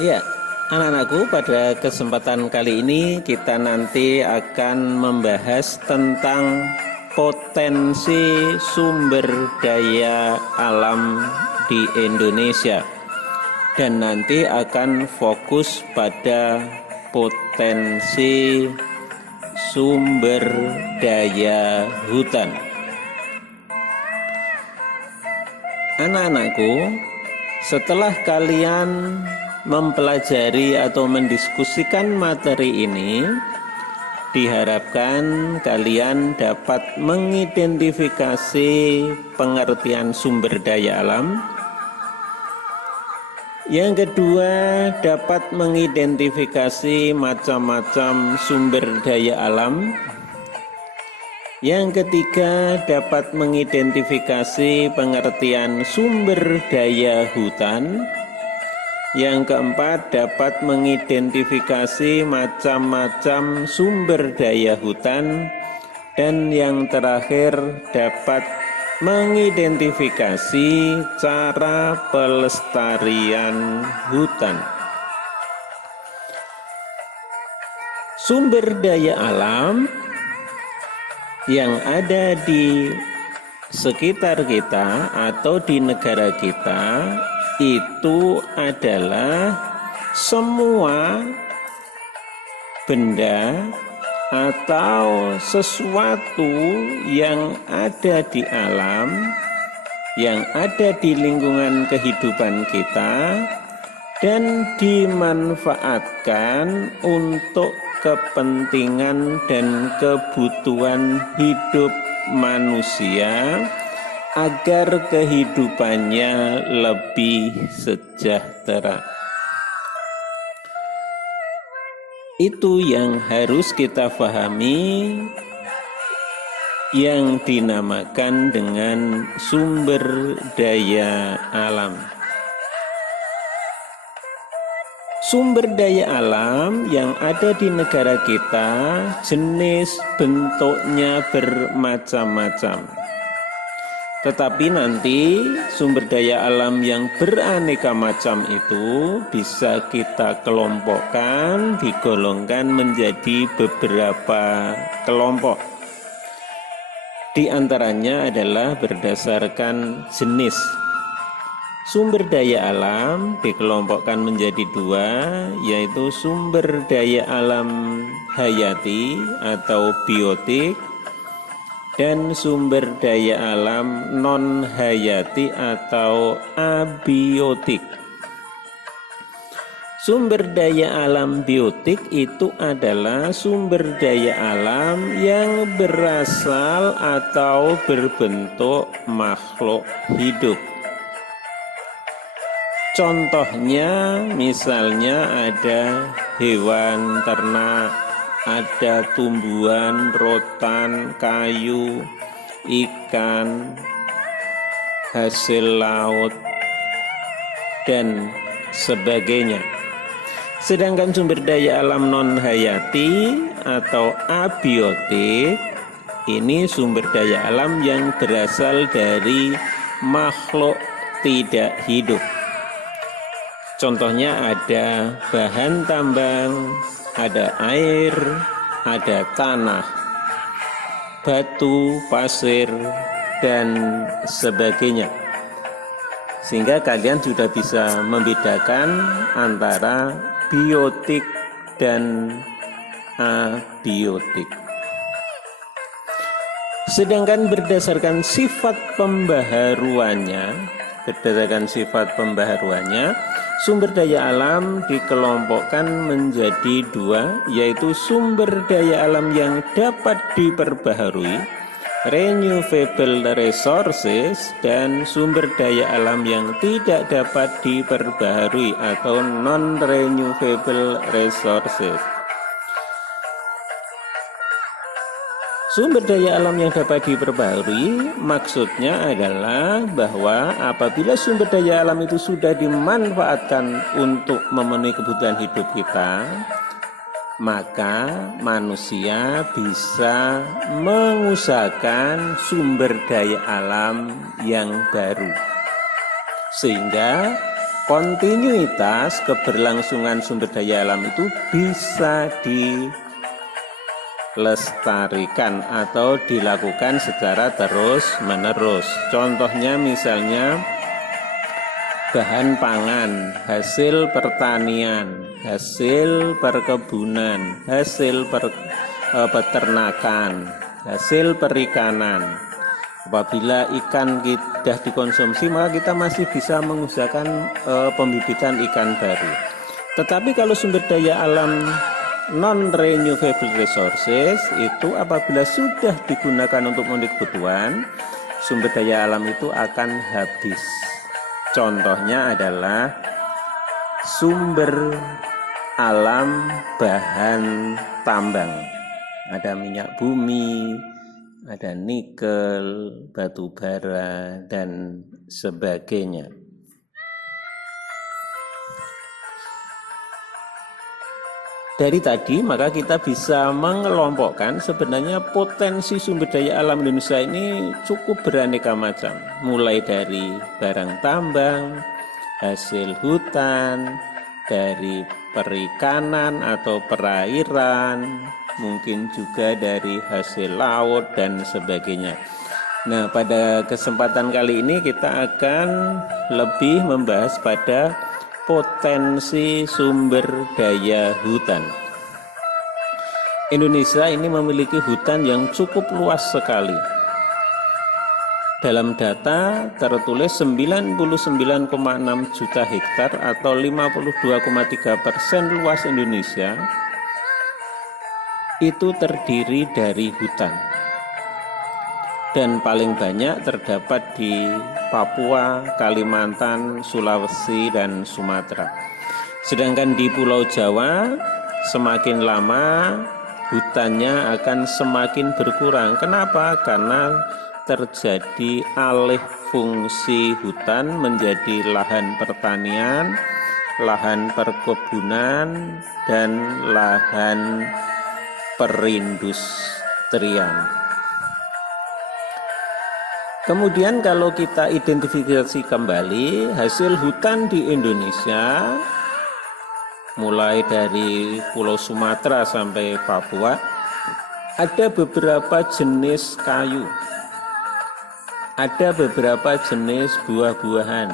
Ya, anak-anakku, pada kesempatan kali ini kita nanti akan membahas tentang potensi sumber daya alam di Indonesia, dan nanti akan fokus pada potensi sumber daya hutan. Anak-anakku, setelah kalian mempelajari atau mendiskusikan materi ini, diharapkan kalian dapat mengidentifikasi pengertian sumber daya alam. Yang kedua, dapat mengidentifikasi macam-macam sumber daya alam. Yang ketiga, dapat mengidentifikasi pengertian sumber daya hutan. Yang keempat, dapat mengidentifikasi macam-macam sumber daya hutan. Dan yang terakhir, dapat mengidentifikasi cara pelestarian hutan. Sumber daya alam yang ada di sekitar kita atau di negara kita itu adalah semua benda atau sesuatu yang ada di alam, yang ada di lingkungan kehidupan kita, dan dimanfaatkan untuk kepentingan dan kebutuhan hidup manusia agar kehidupannya lebih sejahtera. Itu yang harus kita pahami, yang dinamakan dengan sumber daya alam. Sumber daya alam yang ada di negara kita jenis bentuknya bermacam-macam. Tetapi nanti sumber daya alam yang beraneka macam itu bisa kita kelompokkan, digolongkan menjadi beberapa kelompok. Di antaranya adalah berdasarkan jenis. Sumber daya alam dikelompokkan menjadi dua, yaitu sumber daya alam hayati atau biotik, dan sumber daya alam non-hayati atau abiotik. Sumber daya alam biotik itu adalah sumber daya alam yang berasal atau berbentuk makhluk hidup. Contohnya misalnya ada hewan ternak, ada tumbuhan, rotan, kayu, ikan, hasil laut, dan sebagainya. Sedangkan sumber daya alam non-hayati atau abiotik, ini sumber daya alam yang berasal dari makhluk tidak hidup. Contohnya ada bahan tambang, ada air, ada tanah, batu, pasir, dan sebagainya. Sehingga kalian sudah bisa membedakan antara biotik dan abiotik. Sedangkan berdasarkan sifat pembaharuannya, sumber daya alam dikelompokkan menjadi dua, yaitu sumber daya alam yang dapat diperbaharui, renewable resources, dan sumber daya alam yang tidak dapat diperbaharui atau non-renewable resources. Sumber daya alam yang dapat diperbaharui maksudnya adalah bahwa apabila sumber daya alam itu sudah dimanfaatkan untuk memenuhi kebutuhan hidup kita, maka manusia bisa mengusahakan sumber daya alam yang baru. Sehingga kontinuitas keberlangsungan sumber daya alam itu bisa dilestarikan atau dilakukan secara terus-menerus. Contohnya misalnya bahan pangan, hasil pertanian, hasil perkebunan, hasil peternakan, hasil perikanan. Apabila ikan sudah dikonsumsi, maka kita masih bisa mengusahakan pembibitan ikan baru. Tetapi kalau sumber daya alam non-renewable resources itu apabila sudah digunakan untuk memenuhi kebutuhan, sumber daya alam itu akan habis. Contohnya adalah sumber alam bahan tambang. Ada minyak bumi, ada nikel, batu bara, dan sebagainya. Dari tadi maka kita bisa mengelompokkan sebenarnya potensi sumber daya alam Indonesia ini cukup beraneka macam. Mulai dari barang tambang, hasil hutan, dari perikanan atau perairan, mungkin juga dari hasil laut dan sebagainya. Nah, pada kesempatan kali ini kita akan lebih membahas pada potensi sumber daya hutan. Indonesia ini memiliki hutan yang cukup luas sekali. Dalam data tertulis 99,6 juta hektar atau 52,3% luas Indonesia itu terdiri dari hutan. Dan paling banyak terdapat di Papua, Kalimantan, Sulawesi, dan Sumatera. Sedangkan di Pulau Jawa semakin lama hutannya akan semakin berkurang. Kenapa? Karena terjadi alih fungsi hutan menjadi lahan pertanian, lahan perkebunan, dan lahan perindustrian. Kemudian kalau kita identifikasi kembali hasil hutan di Indonesia, mulai dari Pulau Sumatera sampai Papua, ada beberapa jenis kayu, ada beberapa jenis buah-buahan,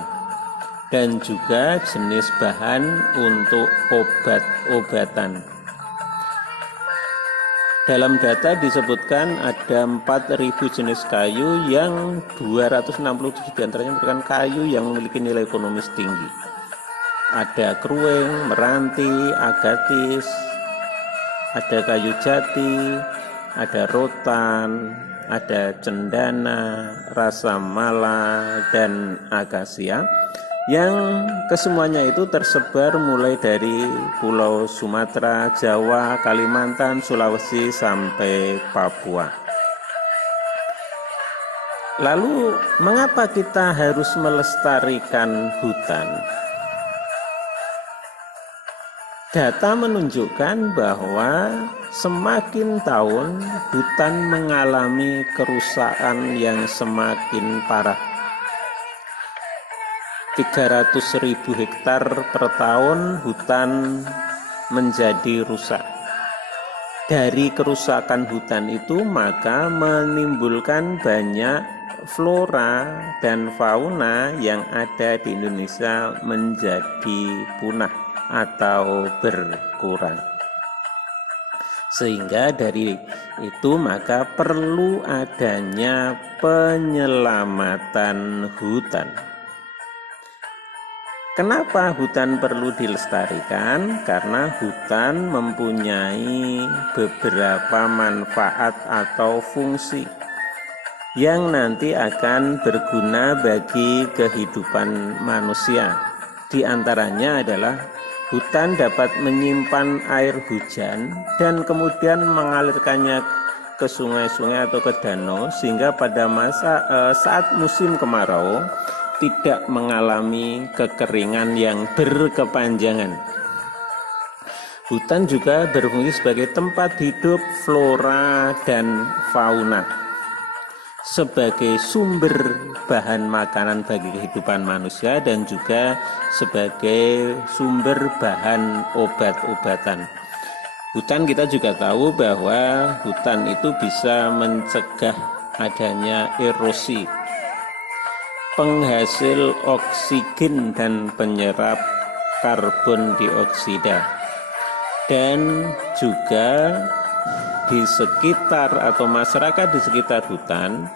dan juga jenis bahan untuk obat-obatan. Dalam data disebutkan ada 4.000 jenis kayu yang 267 diantaranya merupakan kayu yang memiliki nilai ekonomis tinggi. Ada krueng, meranti, agatis, ada kayu jati, ada rotan, ada cendana, rasa mala, dan akasia yang kesemuanya itu tersebar mulai dari Pulau Sumatera, Jawa, Kalimantan, Sulawesi, sampai Papua. Lalu, mengapa kita harus melestarikan hutan? Data menunjukkan bahwa semakin tahun hutan mengalami kerusakan yang semakin parah. 300.000 hektar per tahun hutan menjadi rusak. Dari kerusakan hutan itu maka menimbulkan banyak flora dan fauna yang ada di Indonesia menjadi punah atau berkurang. Sehingga dari itu maka perlu adanya penyelamatan hutan. Kenapa hutan perlu dilestarikan? Karena hutan mempunyai beberapa manfaat atau fungsi yang nanti akan berguna bagi kehidupan manusia. Di antaranya adalah hutan dapat menyimpan air hujan dan kemudian mengalirkannya ke sungai-sungai atau ke danau sehingga pada saat musim kemarau tidak mengalami kekeringan yang berkepanjangan. Hutan juga berfungsi sebagai tempat hidup flora dan fauna. sebagai sumber bahan makanan bagi kehidupan manusia dan juga sebagai sumber bahan obat-obatan. Hutan kita juga tahu bahwa hutan itu bisa mencegah adanya erosi, penghasil oksigen dan penyerap karbon dioksida, dan juga di sekitar atau masyarakat di sekitar hutan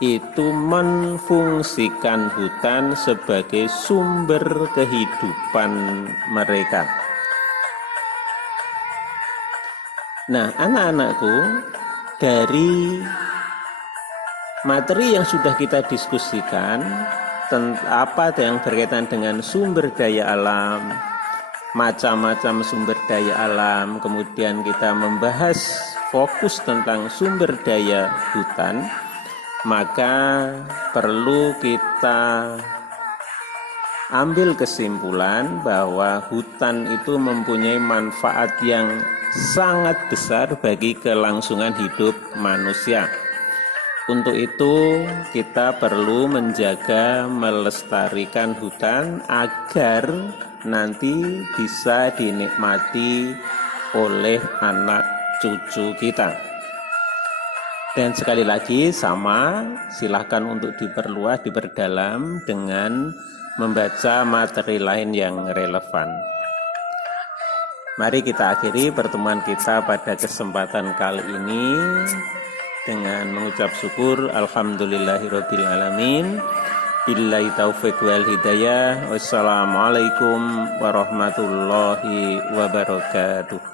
itu memfungsikan hutan sebagai sumber kehidupan mereka. Nah, anak-anakku, dari materi yang sudah kita diskusikan, apa yang berkaitan dengan sumber daya alam, macam-macam sumber daya alam, kemudian kita membahas fokus tentang sumber daya hutan, maka perlu kita ambil kesimpulan bahwa hutan itu mempunyai manfaat yang sangat besar bagi kelangsungan hidup manusia. Untuk itu kita perlu menjaga, melestarikan hutan agar nanti bisa dinikmati oleh anak cucu kita. Dan sekali lagi silahkan untuk diperluas, diperdalam dengan membaca materi lain yang relevan. Mari kita akhiri pertemuan kita pada kesempatan kali ini dengan mengucap syukur alhamdulillahirabbil alamin. Billahi taufiq wal hidayah. Wassalamualaikum warahmatullahi wabarakatuh.